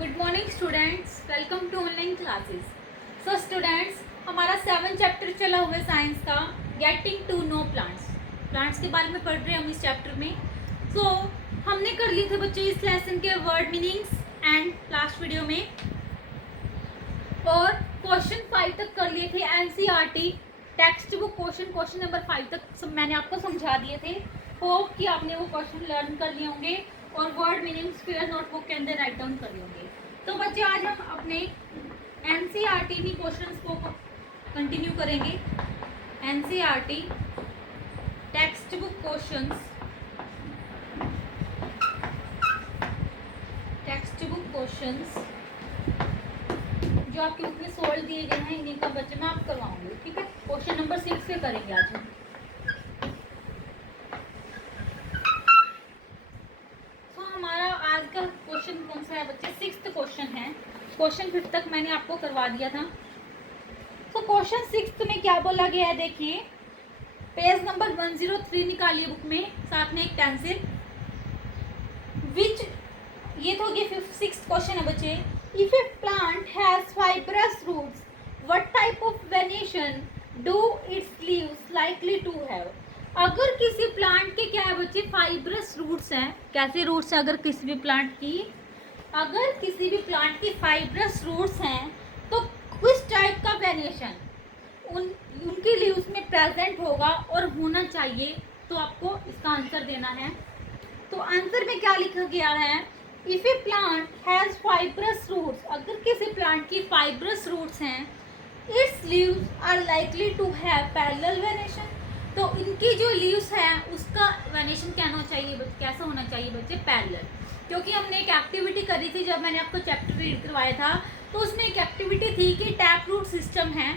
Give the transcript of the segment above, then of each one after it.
Good morning students, welcome to online classes. So students, हमारा 7 chapter चला हुआ है साइंस का, getting to know plants. Plants के बारे में पढ़ रहे हैं हम इस चैप्टर में। सो हमने कर लिए थे बच्चे इस लेसन के word meanings and last video में, और क्वेश्चन 5 तक कर लिए थे NCERT text book question number 5 तक मैंने आपको समझा दिए थे। होप कि आपने वो क्वेश्चन लर्न कर लिए होंगे और वर्ड मीनिंग्स फिर नोटबुक के अंदर राइट डाउन कर लिए होंगे। तो बच्चे आज हम अपने एनसीईआरटी में क्वेश्चंस को कंटिन्यू करेंगे। एनसीईआरटी टेक्स्ट बुक क्वेश्चंस, जो आपकी बुक में सोल्व दिए गए हैं इन्हीं का बच्चे मैं आप करवाऊंगी। ठीक है, क्वेश्चन नंबर 6 से करेंगे आज हम। तो हमारा आज का क्वेश्चन कौन सा है बच्चे? 6th क्वेश्चन है। क्वेश्चन 5 तक मैंने आपको करवा दिया था। तो क्वेश्चन 6 में क्या बोला गया है देखिए, पेज नंबर 103 निकालिए बुक में, साथ में एक पेंसिल। विच, ये तो ये 6th क्वेश्चन है बच्चे। If a plant has fibrous roots, what type of venation do its leaves likely to have? अगर किसी प्लांट के क्या है बच्चे, फाइब्रस रूट्स हैं। कैसे रूट्स हैं? अगर किसी भी प्लांट की फाइब्रस रूट्स हैं तो किस टाइप का वेनेशन उनके लीव्स में प्रेजेंट होगा और होना चाहिए। तो आपको इसका आंसर देना है। तो आंसर में क्या लिखा गया है? If a plant has fibrous roots, अगर किसी प्लांट की फाइब्रस रूट्स हैं, its leaves are likely to have parallel venation. तो इनकी जो लीव्स हैं उसका वेनेशन क्या होना चाहिए, कैसा होना चाहिए बच्चे? पैरेलल। क्योंकि हमने एक एक्टिविटी करी थी जब मैंने आपको चैप्टर रीड करवाया था, तो उसमें एक एक्टिविटी थी कि टैप रूट सिस्टम है,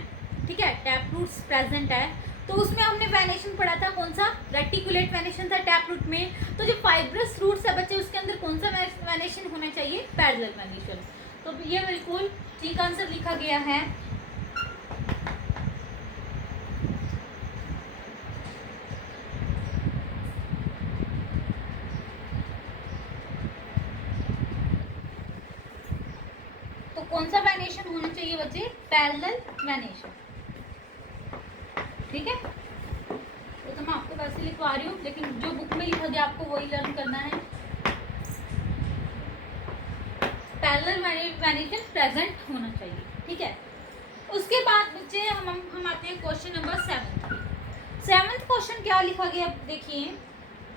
ठीक है, टैप रूट्स प्रेजेंट है। तो उसमें हमने वेनेशन पढ़ा था, कौन सा? रेटिकुलेट वेनेशन था टैप रूट में। तो जो फाइब्रस रूट्स है बच्चे उसके अंदर कौन सा वेनेशन होना चाहिए? Parallel venation. तो ये बिल्कुल ठीक आंसर लिखा गया है। तो कौन सा वेनेशन होना चाहिए बच्चे? Parallel venation. ठीक है, तो मैं आपको वैसे लिखवा रही हूँ, लेकिन जो बुक में लिखा गया आपको वही लर्न करना है। पैरेलल वेनेशन प्रेजेंट होना चाहिए। ठीक है, उसके बाद बच्चे हम आते हैं क्वेश्चन नंबर 7th क्वेश्चन क्या लिखा गया देखिए।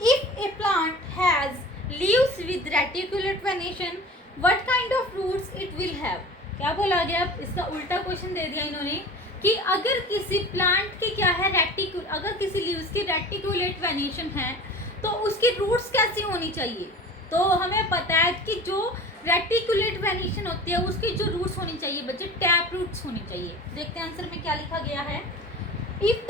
If a plant has leaves with reticulate venation, what kind of roots it will have? क्या बोला गया? इसका उल्टा क्वेश्चन दे दिया इन्होंने कि अगर किसी प्लांट की क्या है, अगर किसी लीव्स की रेटिकुलेट वेनेशन है तो उसकी रूट्स कैसी होनी चाहिए? तो हमें पता है कि जो रेटिकुलेट वेनेशन होती है उसकी जो रूट्स होनी चाहिए बच्चे, टैप रूट्स होनी चाहिए। देखते हैं आंसर में क्या लिखा गया है। If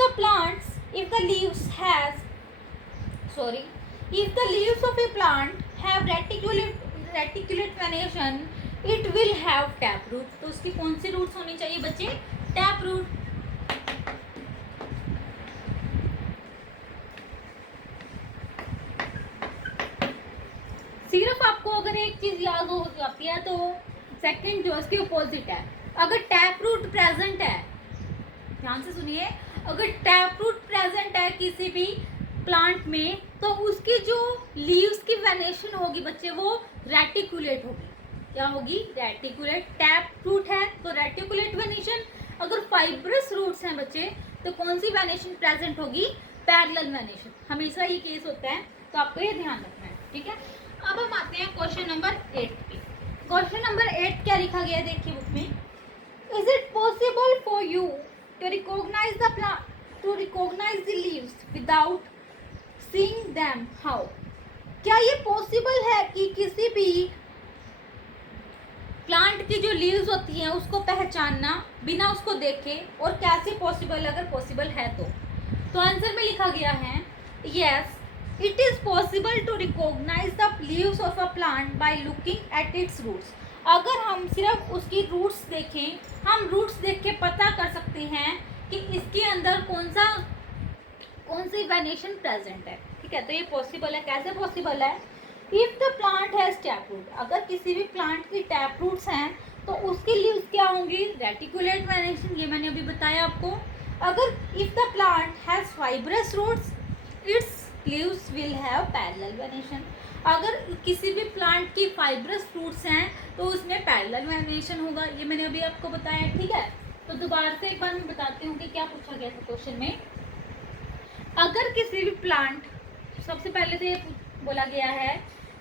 the leaves of a plant have reticulate venation, it will have tap root। तो उसकी कौन सी रूट्स होनी चाहिए बच्चे? Tap root. सिर्फ आपको अगर एक चीज याद हो जाती है तो सेकंड जो इसके अपोजिट है। अगर टैप रूट प्रेजेंट है, ध्यान से सुनिए, अगर टैप रूट प्रेजेंट है किसी भी प्लांट में तो उसकी जो लीव्स की वेनेशन होगी बच्चे वो रेटिकुलेट होगी। क्या होगी? रेटिकुलेट। टैप रूट है तो रेटिकुलेट वेनेशन। अगर फाइब्रस रूट्स हैं बच्चे तो कौन सी वेनेशन प्रेजेंट होगी? Parallel venation. हमेशा ये केस होता है, तो आपको ये ध्यान रखना है। ठीक है, अब हम आते हैं क्वेश्चन नंबर 8 पे। क्वेश्चन नंबर 8 क्या लिखा गया है देखिए बुक में। Is it possible for you to recognise the leaves without seeing them? How? क्या ये पॉसिबल है कि किसी भी प्लांट की जो लीव्स होती हैं उसको पहचानना बिना उसको देखे? और कैसे पॉसिबल, अगर पॉसिबल है तो आंसर में लिखा गया है yes, it is possible to recognise the leaves of a plant by looking at its roots. अगर हम सिर्फ उसकी रूट्स देखें, हम रूट्स देख के पता कर सकते हैं कि इसके अंदर कौन सी वेनेशन प्रेजेंट है। ठीक है, तो ये पॉसिबल है। कैसे पॉसिबल है? If the plant has tap root, अगर किसी भी प्लांट की टैप रूट्स हैं तो उसके लीव्स क्या होंगी, रेटिकुलेट वेनेशन, ये मैंने अभी बताया आपको। अगर if the plant has fibrous roots its leaves will have parallel venation, अगर किसी भी प्लांट की फाइब्रस रूट्स हैं तो उसमें पैरेलल वेनेशन होगा, ये मैंने अभी आपको बताया, ठीक है। तो दोबारा से एक बार मैं बताती हूँ कि क्या पूछा गया था क्वेश्चन में। अगर किसी भी प्लांट, सबसे पहले तो ये बोला गया है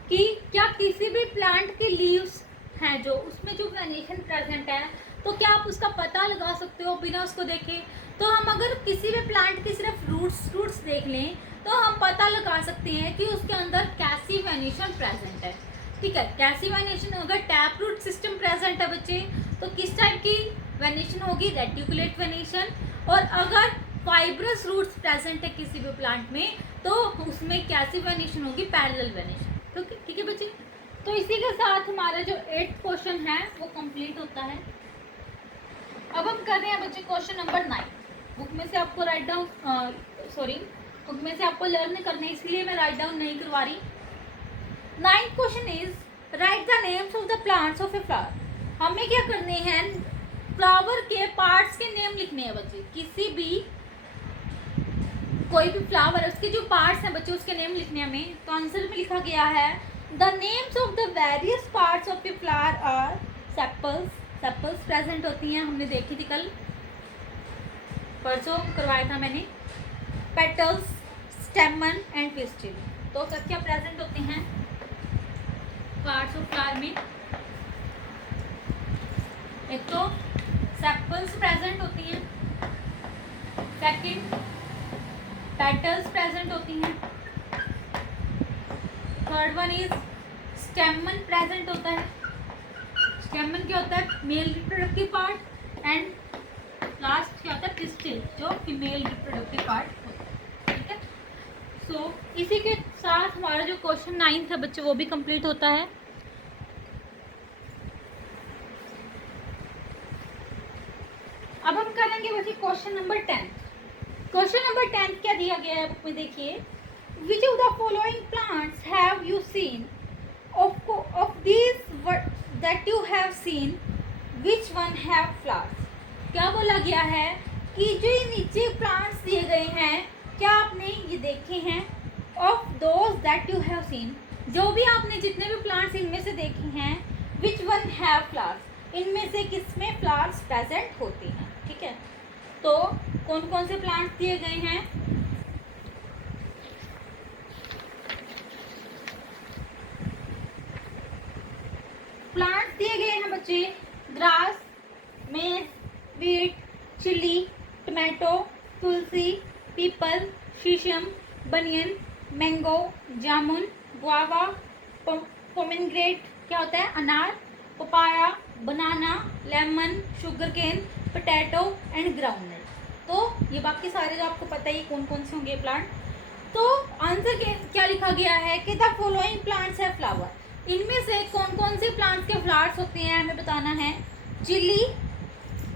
कि क्या किसी भी प्लांट के लीव्स हैं जो उसमें जो वेनेशन प्रेजेंट है तो क्या आप उसका पता लगा सकते हो बिना उसको देखे। तो हम अगर किसी भी प्लांट की सिर्फ रूट्स देख लें तो हम पता लगा सकते हैं कि उसके अंदर कैसी वेनेशन प्रेजेंट है, ठीक है। कैसी वेनेशन, अगर टैप रूट सिस्टम प्रेजेंट है बच्चे तो किस टाइप की वेनेशन होगी, रेटिकुलेट वेनेशन। और अगर फाइब्रस रूट्स प्रेजेंट है किसी भी प्लांट में तो उसमें कैसी वेनेशन होगी, पैरेलल वेनेशन, ठीक है बच्चे। तो इसी के साथ हमारा जो 8th क्वेश्चन है वो कंप्लीट होता है। अब हम कर रहे हैं बच्चे क्वेश्चन नंबर 9। बुक में से आपको राइट डाउन, बुक में से आपको लर्न करना है इसलिए मैं राइट डाउन नहीं करवा रही। 9th question is right the names of the plants of a flower. हमें क्या करने हैं, फ्लावर के पार्ट्स के नेम लिखने हैं बच्चे। किसी भी कोई भी फ्लावर है उसके जो पार्ट्स हैं बच्चे उसके नेम लिखने हैं हमें। तो आंसर में लिखा गया है the names of the various parts of a flower are sepals, sepals present होती हैं, हमने देखी थी कल, परसों करवाया था मैंने। पेटल्स, स्टेमन एंड पिस्टिल, तो क्या प्रेजेंट होते हैं पार्ट्स ऑफ फ्लावर में। एक तो सेपल्स प्रेजेंट होती हैं, सेकंड पेटल्स प्रेजेंट होती हैं, थर्ड वन इज स्टेमन प्रेजेंट होता है। स्टेमन क्या होता है, male reproductive part, and last क्या होता है, पिस्टिल जो फीमेल रिप्रोडक्टिव पार्ट होता है, ठीक है। सो इसी के साथ हमारा जो क्वेश्चन 9 था बच्चे वो भी कंप्लीट होता है। अब हम करेंगे बच्चे क्वेश्चन नंबर 10। क्वेश्चन नंबर 10 क्या दिया गया है बुक में, देखिए। विच of the following plants have you seen, of these that you have seen which one have flowers. क्या बोला गया है कि जो ये नीचे प्लांट्स दिए गए हैं क्या आपने ये देखे हैं, of those that you have seen, जो भी आपने जितने भी प्लांट्स इनमें से देखे हैं, विच वन हैव फ्लावर्स, इनमें से किसमें फ्लावर्स प्रेजेंट होते हैं, ठीक है। तो कौन कौन से प्लांट्स दिए गए हैं, प्लांट्स दिए गए हैं बच्चे, grass, maize, wheat, chilli, tomato, tulsi, peepal, sheesham, banyan, mango, jamun, guava, pomegranate क्या होता है, अनार, papaya, banana, lemon, sugar cane, potato and groundnut. तो ये बाकी सारे जो आपको पता ही कौन कौन से होंगे प्लांट। तो आंसर क्या लिखा गया है कि द फॉलोइंग प्लांट्स है फ्लावर, इनमें से कौन कौन से प्लांट्स के फ्लावर्स होते हैं हमें बताना है। चिली,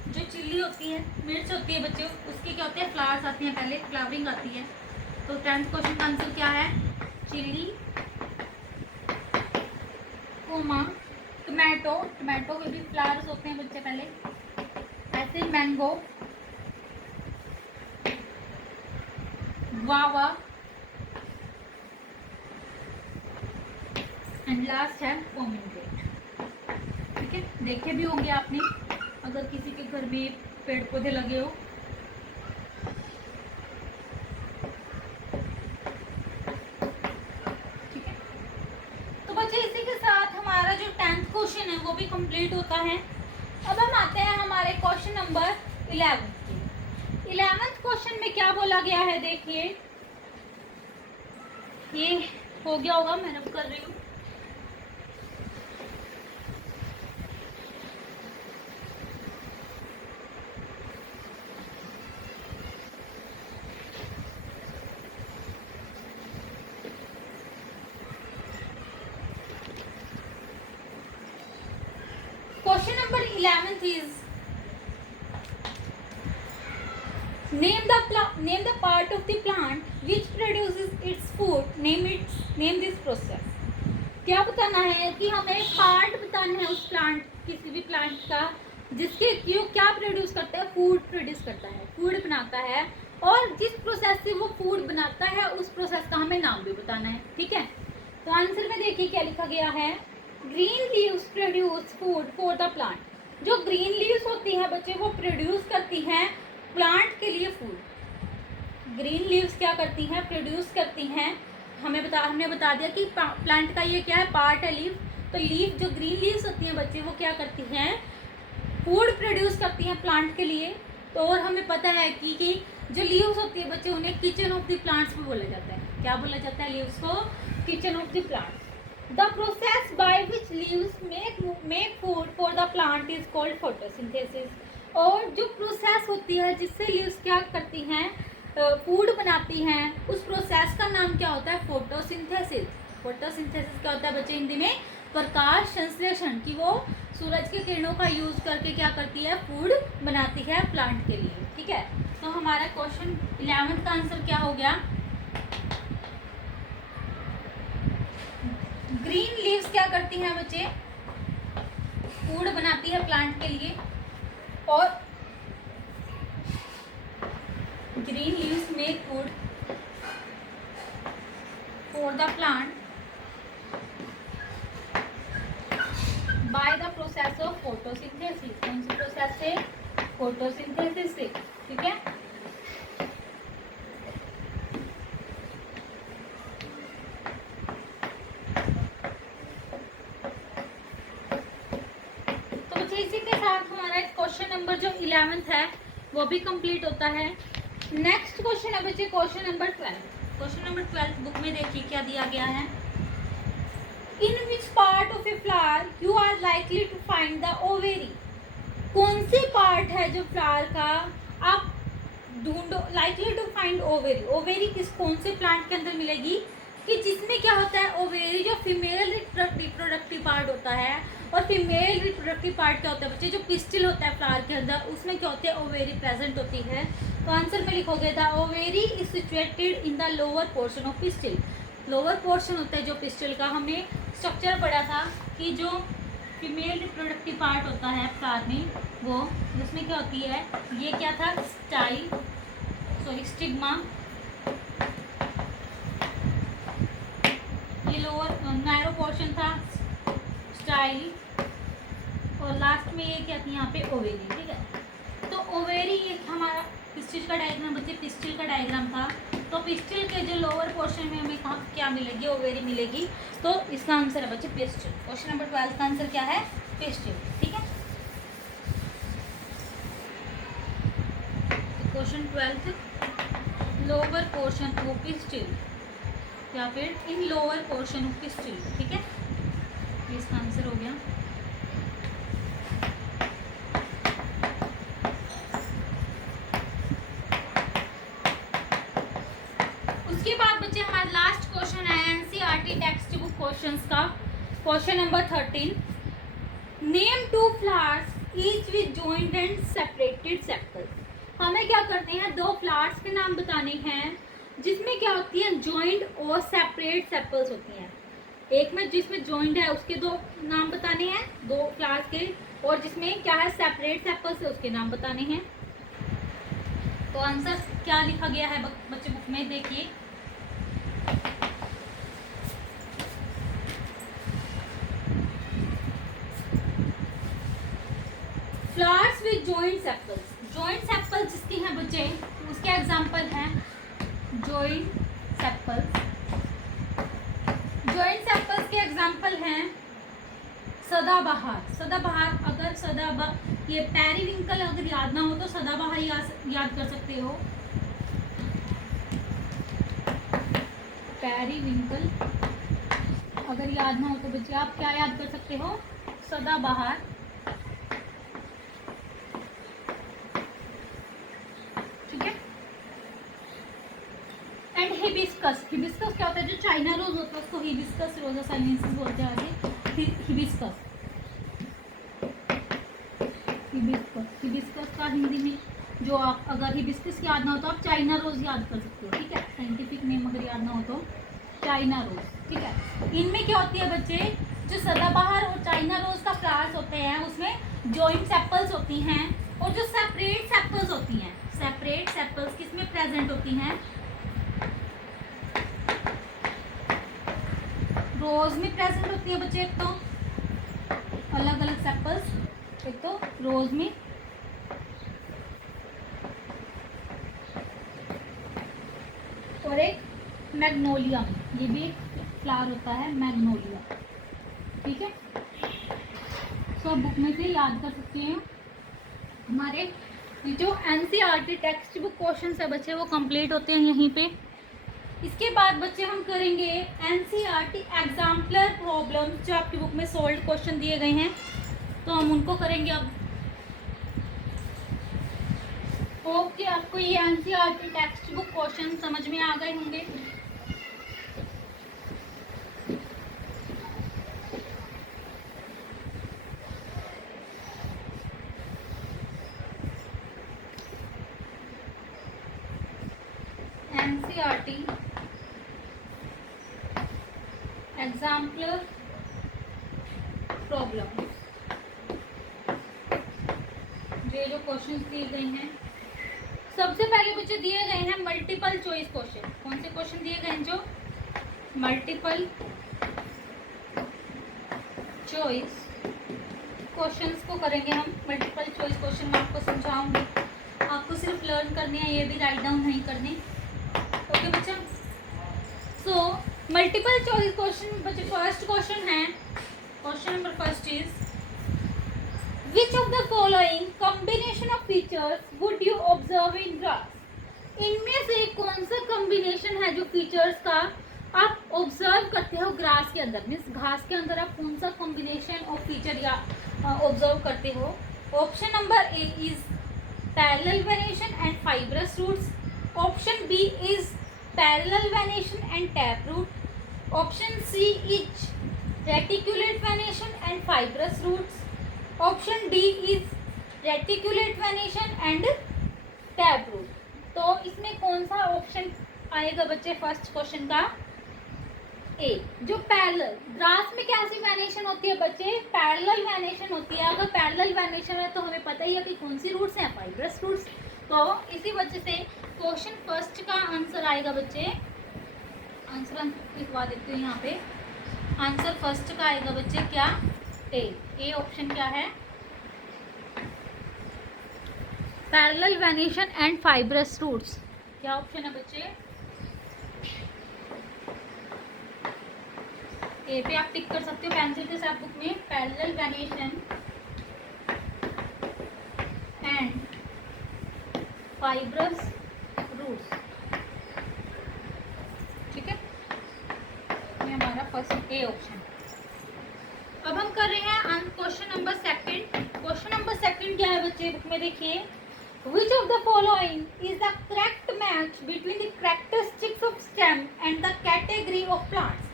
जो चिल्ली होती है, मिर्च होती है बच्चों, उसके क्या होते हैं, फ्लावर्स आती हैं, पहले फ्लावरिंग आती है। तो 10th क्वेश्चन का आंसर क्या है, चिली, कोमा, टमाटो, टमाटो के भी फ्लावर्स होते हैं बच्चे पहले, ऐसे मैंगो, गुआवा एंड लास्ट है पोमेग्रेनेट, ठीक है। देखे भी होंगे आपने अगर किसी के घर में पेड़ पौधे लगे हो। ठीक है, तो बच्चे इसी के साथ हमारा जो 10th क्वेश्चन है वो भी कंप्लीट होता है। अब हम आते हैं हमारे क्वेश्चन नंबर 11 के। 11th क्वेश्चन में क्या बोला गया है, देखिए ये हो गया होगा, मैं रब कर रही हूँ। Question number 11th is name the part of the plant which produces its food. Name this process. क्या बताना है कि हमें पार्ट बताना है उस प्लांट, किसी भी प्लांट का, जिसके क्यों क्या प्रोड्यूस करता है, फूड प्रोड्यूस करता है, फूड बनाता है, और जिस प्रोसेस से वो फूड बनाता है उस प्रोसेस का हमें नाम भी बताना है। ठीक है, तो आंसर में देखिए क्या लिखा गया है, green leaves produce food for the plant. जो ग्रीन लीव्स होती हैं बच्चे वो प्रोड्यूस करती हैं प्लांट के लिए फूड। ग्रीन लीव्स क्या करती हैं, प्रोड्यूस करती हैं, हमने बता दिया कि प्लांट का ये क्या है, पार्ट है लीफ। तो लीफ, जो ग्रीन लीव्स होती हैं बच्चे, वो क्या करती हैं, फूड प्रोड्यूस करती हैं प्लांट के लिए। तो और हमें पता है कि जो लीव्स होती है बच्चे, उन्हें किचन ऑफ द प्लांट्स भी बोला जाता है। क्या बोला जाता है लीव्स को, kitchen of the plants. The process by which leaves make food for the plant is called photosynthesis. और जो प्रोसेस होती है जिससे लीव्स क्या करती हैं, फूड बनाती हैं, उस प्रोसेस का नाम क्या होता है, फोटोसिंथेसिस। फोटोसिंथेसिस क्या होता है बच्चे हिंदी में, प्रकाश संश्लेषण, कि वो सूरज के किरणों का यूज करके क्या करती है, फूड बनाती है प्लांट के लिए। ठीक है, तो हमारा क्वेश्चन 11th का आंसर क्या हो गया, ग्रीन लीव्स क्या करती हैं बच्चे, फूड बनाती है प्लांट के लिए, और green leaves make food for the plant by the process of photosynthesis. कौन सी प्रोसेस से, फोटोसिंथेसिस से। ठीक है, तो बच्चे इसी के साथ हमारा क्वेश्चन नंबर जो 11th है वो भी कंप्लीट होता है। नेक्स्ट क्वेश्चन है बच्चे question number 12। Question number 12 book में देखिए क्या दिया गया है, in which part of a flower you are likely to find the ovary. कौन सी पार्ट है जो फ्लावर का आप ढूंढो, likely to find ovary. Ovary किस, कौन से प्लांट के अंदर मिलेगी, कि जिसमें क्या होता है, ओवेरी जो फीमेल रिप्रोडक्टिव पार्ट होता है, और फीमेल रिप्रोडक्टिव पार्ट क्या होता है बच्चे, जो पिस्टिल होता है फ्लावर के अंदर, उसमें क्या होते हैं, ओवेरी प्रेजेंट होती है। तो आंसर में लिखोगे the ovary is situated in the lower portion of pistil. Lower portion होता है जो पिस्टिल का, हमने स्ट्रक्चर पढ़ा था कि जो फीमेल रिप्रोडक्टिव पार्ट होता है फ्लावर में, वो उसमें क्या होती है, ये क्या था, स्टिग्मा, ये लोअर नैरो पोर्शन था, स्टाइल, और लास्ट में ये क्या थी यहाँ पे, ओवेरी। ठीक है, तो ओवेरी ये हमारा पिस्टिल का डायग्राम बच्चे, पिस्टिल का डायग्राम था। तो पिस्टिल के जो लोअर पोर्शन में हमें कहाँ क्या मिलेगी, ओवेरी मिलेगी। तो इसका आंसर है बच्चे पिस्टिल। क्वेश्चन नंबर 12 का आंसर क्या है, पिस्टिल। ठीक है, question 12 lower portion of pistil या फिर इन लोअर पोर्शन ऑफ पिस्टिल। ठीक है, ये इसका आंसर हो गया। उसके बाद बच्चे हमारा लास्ट क्वेश्चन है एनसीईआरटी टेक्स्ट बुक क्वेश्चंस का, question number 13, name 2 flowers each with joint and separated sepals. हमें क्या करते हैं, 2 फ्लावर्स के नाम बताने हैं जिसमें क्या होती है, जॉइंट और सेपरेट सेपल्स होती हैं। एक में जिसमें जॉइंट है उसके 2 नाम बताने हैं, 2 फ्लावर्स के, और जिसमें क्या है, सेपरेट सेपल्स है, उसके नाम बताने हैं। तो आंसर क्या लिखा गया है बच्चे बुक में देखिए, flowers with joint sepals. Joint sepals जिसकी हैं बच्चे, उसके एग्जांपल हैं जॉइंट सेपल्स। जॉइंट सेपल्स के एग्जांपल हैं सदाबहार। सदाबहार, अगर सदाबहार, ये पेरीविंकल अगर याद ना हो तो सदाबहार याद कर सकते हो, पेरीविंकल अगर याद ना हो तो बच्चे आप क्या याद कर सकते हो, सदाबहार। ठीक है, एंड हिबिस्कस। हिबिस्कस क्या होता है, जो चाइना रोज होता है उसको हिबिस्कस रोजा साइनेंसिस बोलते हैं आगे। हिबिस्कस, हिबिस्कस, हिबिस्कस का हिंदी में जो आप अगर हिबिस्कस याद ना हो तो आप चाइना रोज याद कर सकते हो। ठीक है, साइंटिफिक नेम अगर याद ना हो तो चाइना रोज। ठीक है। इनमें क्या होती है बच्चे, जो सदाबहार और चाइना रोज का फ्लावर्स होते हैं उसमें जॉइंट सेपल्स होती हैं, और जो सेपरेट सेपल्स होती हैं, सेपरेट सेपल्स किसमें प्रेजेंट होती हैं, रोज में प्रेजेंट होती है बच्चे। एक तो अलग अलग सेपल्स, एक तो रोज में, और एक मैग्नोलिया में, ये भी एक फ्लावर होता है मैग्नोलिया। ठीक है, तो बुक में से याद कर सकते हैं। हमारे जो एनसीईआरटी टेक्स्ट बुक क्वेश्चंस है बच्चे वो कंप्लीट होते हैं यहीं पे। इसके बाद बच्चे हम करेंगे एनसीईआरटी एग्जाम्पलर प्रॉब्लम्स, जो आपकी बुक में सॉल्व क्वेश्चन दिए गए हैं, तो हम उनको करेंगे अब। होप कि आपको ये एनसीईआरटी टेक्स्ट बुक क्वेश्चन समझ में आ गए होंगे। एनसीईआरटी एग्जाम्पलर प्रॉब्लम, जो क्वेश्चंस दिए गए हैं, सबसे पहले बच्चे दिए गए हैं मल्टीपल चॉइस क्वेश्चन। कौन से क्वेश्चन दिए गए हैं, जो मल्टीपल चॉइस क्वेश्चंस को करेंगे हम। मल्टीपल चॉइस क्वेश्चन मैं आपको समझाऊंगी, आपको सिर्फ लर्न करने हैं, ये भी राइट डाउन नहीं करने। ओके बच्चा, सो मल्टीपल चॉइस क्वेश्चन बच्चे, फर्स्ट क्वेश्चन है, question number first is Which of the following combination of features would you observe in grass? इनमें से कौन सा कॉम्बिनेशन है जो फीचर्स का आप ऑब्जर्व करते हो ग्रास के अंदर, मीन्स घास के अंदर आप कौन सा कॉम्बिनेशन ऑफ फीचर या ऑब्जर्व करते हो। Option number A is parallel venation and fibrous roots, option B is parallel venation and tap root, option C is reticulate venation and fibrous roots, option D is reticulate venation and tap root. तो इसमें कौन सा option आएगा बच्चे first question का, ए, जो parallel. Grass में कैसी वेनेशन होती है बच्चे, पैरेलल वेनेशन होती है। अगर पैरेलल वेनेशन है तो हमें पता ही है कि कौन सी रूट्स हैं, फाइब्रस रूट्स। तो इसी वजह से क्वेश्चन फर्स्ट का आंसर आएगा बच्चे, आंसर लिखवा देते हैं यहाँ पे, आंसर फर्स्ट का आएगा बच्चे क्या, ए ऑप्शन क्या है, parallel venation and fibrous roots. क्या ऑप्शन है बच्चे, ए पे आप टिक कर सकते हो पेंसिल के साथ बुक में, parallel venation and fibrous roots. ठीक है, ये हमारा फर्स्ट ए ऑप्शन। अब हम कर रहे हैं question number second. Question number second क्या है बच्चे, बुक में देखिए, Which of the following is the correct match between the characteristics of stem and the category of plants?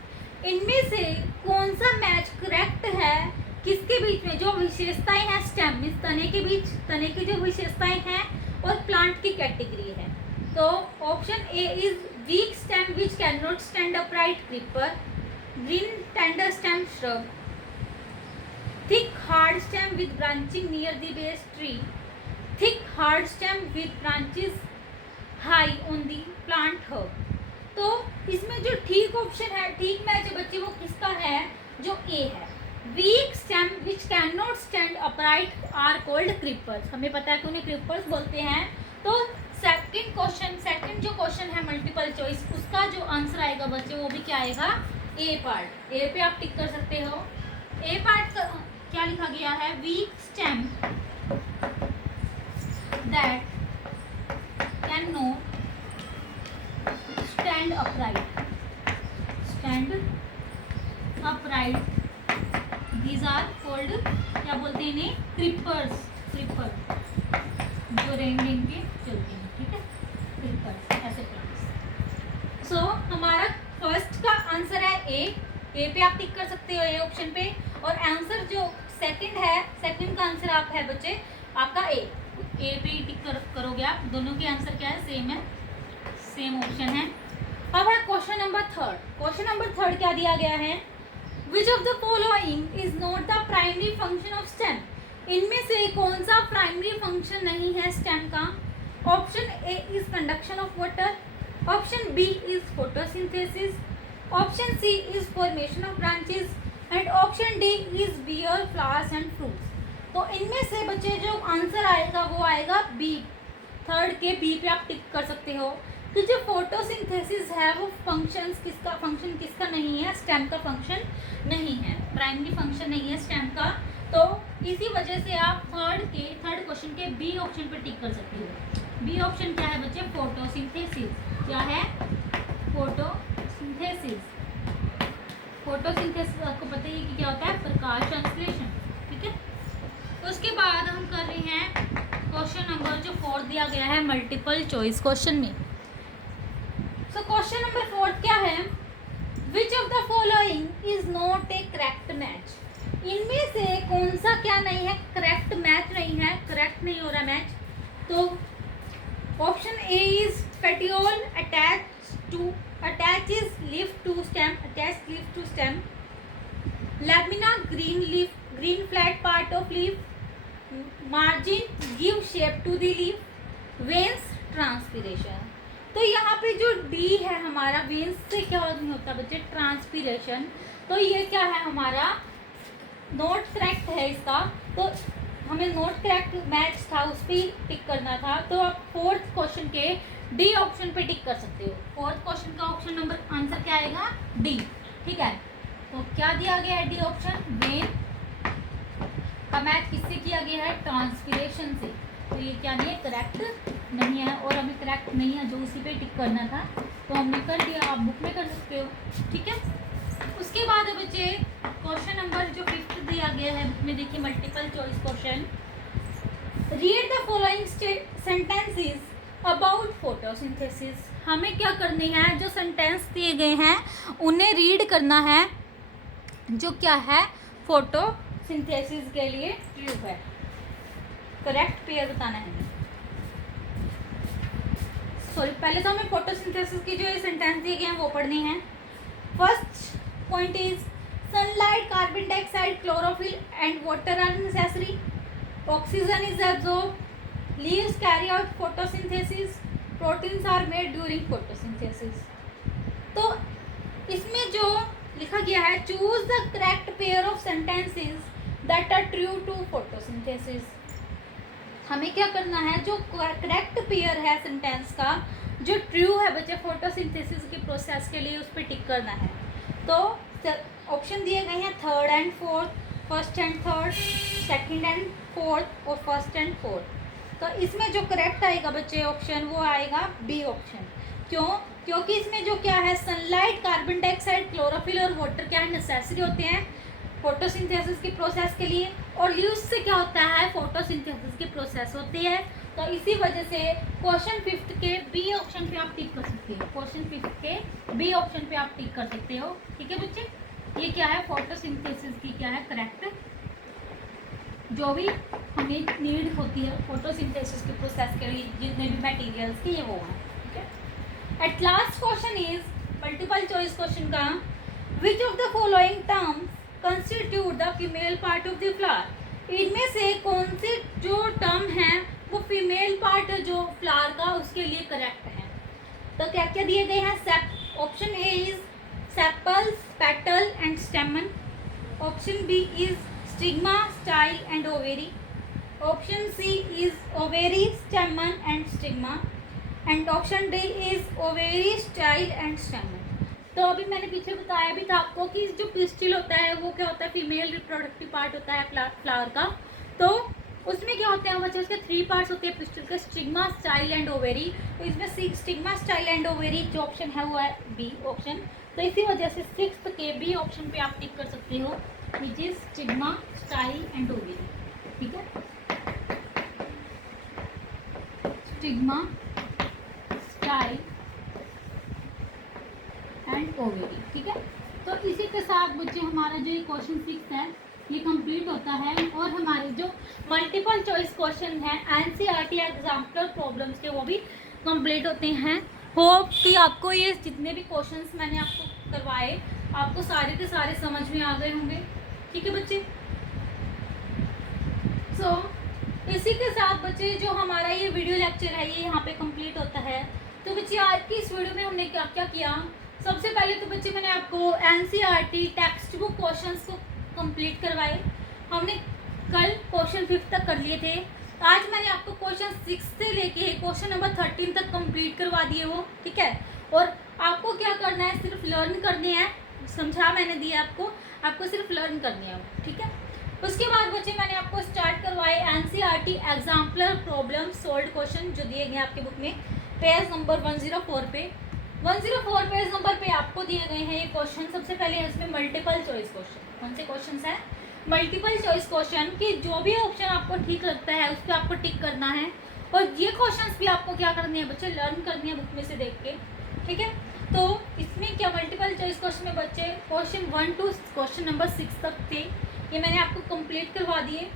इनमें से कौन सा मैच करेक्ट है किसके बीच में, जो विशेषताएं हैं स्टेम में, तने के बीच, तने की जो विशेषताएं हैं और प्लांट की कैटेगरी है। तो option A is weak stem which can not stand upright creeper, green tender stem shrub, thick hard stem with branching near the base tree, thick hard stem with branches high on the plant herb। तो इसमें जो ठीक option है, ठीक match है बच्चे, वो किसका है, जो ए है। Weak stem which can not stand upright are called creepers. हमें पता है कि उन्हें क्रीपर्स बोलते हैं। तो सेकंड क्वेश्चन, सेकंड जो क्वेश्चन है मल्टीपल चॉइस, उसका जो आंसर आएगा बच्चे वो भी क्या आएगा, ए पार्ट। ए पे आप टिक कर सकते हो। ए पार्ट क्या लिखा गया है, weak stem that can not stand upright, stand upright, these are called, क्या बोलते हैं इन्हें, क्रीपर्स। क्रीपर जो रेंग रेंग के चलते हैं, ठीक है, क्रीपर्स ऐसे प्लांट्स। सो हमारा फर्स्ट का आंसर है ए पे आप टिक कर सकते हो, ए ऑप्शन पे। और आंसर जो सेकंड है, सेकंड का आंसर आप है बच्चे आपका ए पे टिक करोगे आप। दोनों के आंसर क्या है, सेम है, सेम ऑप्शन है। अब है question number third. Question number third क्या दिया गया है, विच of the following is not the primary function of stem, इनमें से कौन सा प्राइमरी फंक्शन नहीं है स्टेम का। Option A is conduction of water, option B is photosynthesis, option C is formation of branches and option D is bear flowers and fruits. तो इनमें से बच्चे जो आंसर आएगा वो आएगा बी, थर्ड के बी पे आप टिक कर सकते हो कि जो फोटोसिंथेसिस है वो फंक्शन किसका नहीं है, स्टेम का फंक्शन नहीं है, प्राइमरी फंक्शन नहीं है स्टेम का। तो इसी वजह से आप थर्ड क्वेश्चन के बी ऑप्शन पे टिक कर सकते हो। बी ऑप्शन क्या है बच्चे, फोटोसिंथेसिस। क्या है, फोटोसिंथेसिस। फोटोसिंथेसिस आपको पता ही कि क्या होता है, प्रकाश संश्लेषण। ठीक है, उसके बाद हम कर रहे हैं क्वेश्चन नंबर जो 4 दिया गया है मल्टीपल चॉइस क्वेश्चन में। सो क्वेश्चन नंबर 4 क्या है, विच of the following is not A correct match, इनमें से कौन सा क्या नहीं है, करेक्ट मैच नहीं है, करेक्ट नहीं हो रहा मैच। तो option A is petiole attaches leaf to stem, lamina green flat part of leaf, margin give shape to the leaf, veins transpiration। तो यहाँ पे जो डी है हमारा, वेन्स से क्या नहीं होता बच्चे, ट्रांसपीरेशन। तो ये क्या है हमारा, नोट करेक्ट है इसका। तो हमें नोट करेक्ट मैच था, उस पर टिक करना था। तो आप फोर्थ क्वेश्चन के डी ऑप्शन पे टिक कर सकते हो। फोर्थ क्वेश्चन का ऑप्शन नंबर आंसर क्या आएगा, डी। ठीक है, तो क्या दिया गया है डी ऑप्शन, वेन का मैच किससे किया गया है, ट्रांसपीरेशन से। तो ये क्या नहीं है, करेक्ट नहीं है, और हमें करेक्ट नहीं है जो उसी पे टिक करना था, तो हमने कर दिया, आप बुक में कर सकते हो। ठीक है, उसके बाद बच्चे क्वेश्चन नंबर जो 5 दिया गया है बुक में, देखिए multiple choice question. Read the following sentences about photosynthesis. हमें क्या करनी है, जो सेंटेंस दिए गए हैं उन्हें रीड करना है, जो क्या है फोटोसिंथेसिस के लिए ट्रू है, करेक्ट पेयर बताना है। सॉरी, पहले तो हमें फोटोसिंथेसिस की जो ये सेंटेंस दिए गए हैं वो पढ़नी है। First point is sunlight, carbon dioxide, chlorophyll and water are necessary, oxygen is absorbed, leaves carry out photosynthesis, proteins are made during photosynthesis। तो इसमें जो लिखा गया है, choose the correct pair of sentences that are true to photosynthesis। हमें क्या करना है, जो करेक्ट पेयर है सेंटेंस का, जो ट्रू है बच्चे फोटोसिंथेसिस की प्रोसेस के लिए, उस पर टिक करना है। तो ऑप्शन दिए गए हैं third and fourth, first and third, second and fourth और फर्स्ट एंड फोर्थ। तो इसमें जो करेक्ट आएगा बच्चे ऑप्शन, वो आएगा बी ऑप्शन। क्यों, क्योंकि इसमें जो क्या है, सनलाइट, कार्बन डाइऑक्साइड, क्लोरोफिल और वाटर क्या है, नेसेसरी होते हैं फोटोसिंथेसिस की प्रोसेस के लिए, और लीव्स से क्या होता है, फोटोसिंथेसिस की प्रोसेस होती है। तो इसी वजह से क्वेश्चन 5 के बी ऑप्शन पे आप टिक कर सकते हो, क्वेश्चन 5 के बी ऑप्शन पे आप टिक कर सकते हो। ठीक है बच्चे, ये क्या है, फोटोसिंथेसिस की क्या है, करेक्ट, जो भी हमें नीड होती है फोटोसिंथेसिस की प्रोसेस के लिए, जितने भी मटेरियल्स की, ये वो है। ठीक है, at last question is multiple choice question का, which of the following terms constitute the female part of the flower, इनमें से कौन से जो टर्म है वो फीमेल पार्ट जो फ्लावर का उसके लिए करेक्ट है। तो क्या क्या दिए गए हैं, option A is sepals, petal and stamen, option B is stigma, style and ovary, option C is ovary, stamen and stigma, and option D is ovary, style and stamen। तो अभी मैंने पीछे बताया भी था आपको कि जो पिस्टिल होता है वो क्या होता है, फीमेल रिप्रोडक्टिव पार्ट होता है फ्लावर का। तो उसमें क्या होते हैं बच्चे, उसके 3 पार्ट्स होते हैं पिस्टिल के, स्टिग्मा, स्टाइल एंड ओवेरी। तो इसमें स्टिग्मा, स्टाइल एंड ओवेरी जो ऑप्शन है वो है बी ऑप्शन। तो इसी वजह से 6 के बी ऑप्शन पे आप टिक कर सकते हो, which is stigma, style and ovary. ठीक है, स्टिग्मा, स्टाइल एंड ओवेरी। ठीक है, तो इसी के साथ बच्चे हमारा जो ये क्वेश्चन 6 है ये कंप्लीट होता है, और हमारे जो मल्टीपल चॉइस क्वेश्चन है एनसीईआरटी एग्जाम्पल प्रॉब्लम्स के वो भी कंप्लीट होते हैं। होप कि आपको ये जितने भी क्वेश्चंस मैंने आपको करवाए आपको सारे के सारे समझ में आ गए होंगे। ठीक है बच्चे। सो इसी के साथ बच्चे जो हमारा ये वीडियो लेक्चर है ये यहाँ पे कंप्लीट होता है। तो बच्चे आज की इस वीडियो में हमने क्या क्या किया, सबसे पहले तो बच्चे मैंने आपको एनसीईआरटी टेक्स्ट बुक क्वेश्चंस को कंप्लीट करवाए। हमने कल क्वेश्चन 5 तक कर लिए थे। आज मैंने आपको क्वेश्चन 6 से लेके क्वेश्चन नंबर 13 तक कंप्लीट करवा दिए वो। ठीक है। और आपको क्या करना है, सिर्फ लर्न करने हैं, समझा मैंने दिया आपको सिर्फ लर्न करने हैं। ठीक है। उसके बाद बच्चे मैंने आपको स्टार्ट करवाए NCERT exemplar problem solve question जो दिए गए आपके बुक में पेज नंबर 104 पे। 104 पेज नंबर पे आपको दिए गए हैं ये क्वेश्चन। सबसे पहले है इसमें मल्टीपल चॉइस क्वेश्चन। कौन से क्वेश्चन है? मल्टीपल चॉइस क्वेश्चन कि जो भी ऑप्शन आपको ठीक लगता है उस पर आपको टिक करना है। और ये क्वेश्चंस भी आपको क्या करने हैं बच्चे, लर्न करनी है बुक में से देख के। ठीक है। तो इसमें क्या मल्टीपल चॉइस क्वेश्चन में बच्चे क्वेश्चन 1 to क्वेश्चन नंबर 6 तक थे, ये मैंने आपको कंप्लीट करवा दिए।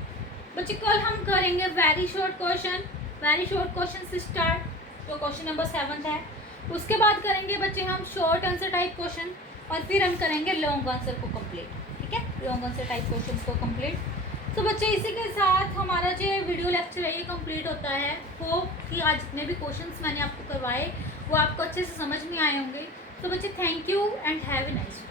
बच्चे कल हम करेंगे वेरी शॉर्ट क्वेश्चन से स्टार्ट, जो क्वेश्चन नंबर 7 है। उसके बाद करेंगे बच्चे हम शॉर्ट आंसर टाइप क्वेश्चन और फिर हम करेंगे लॉन्ग आंसर को कंप्लीट। ठीक है, लॉन्ग आंसर टाइप क्वेश्चन को कंप्लीट। तो बच्चे इसी के साथ हमारा जो वीडियो लेक्चर है ये कंप्लीट होता है। होप कि आज जितने भी क्वेश्चंस मैंने आपको करवाए वो आपको अच्छे से समझ में आए होंगे। तो बच्चे thank you and have a nice day.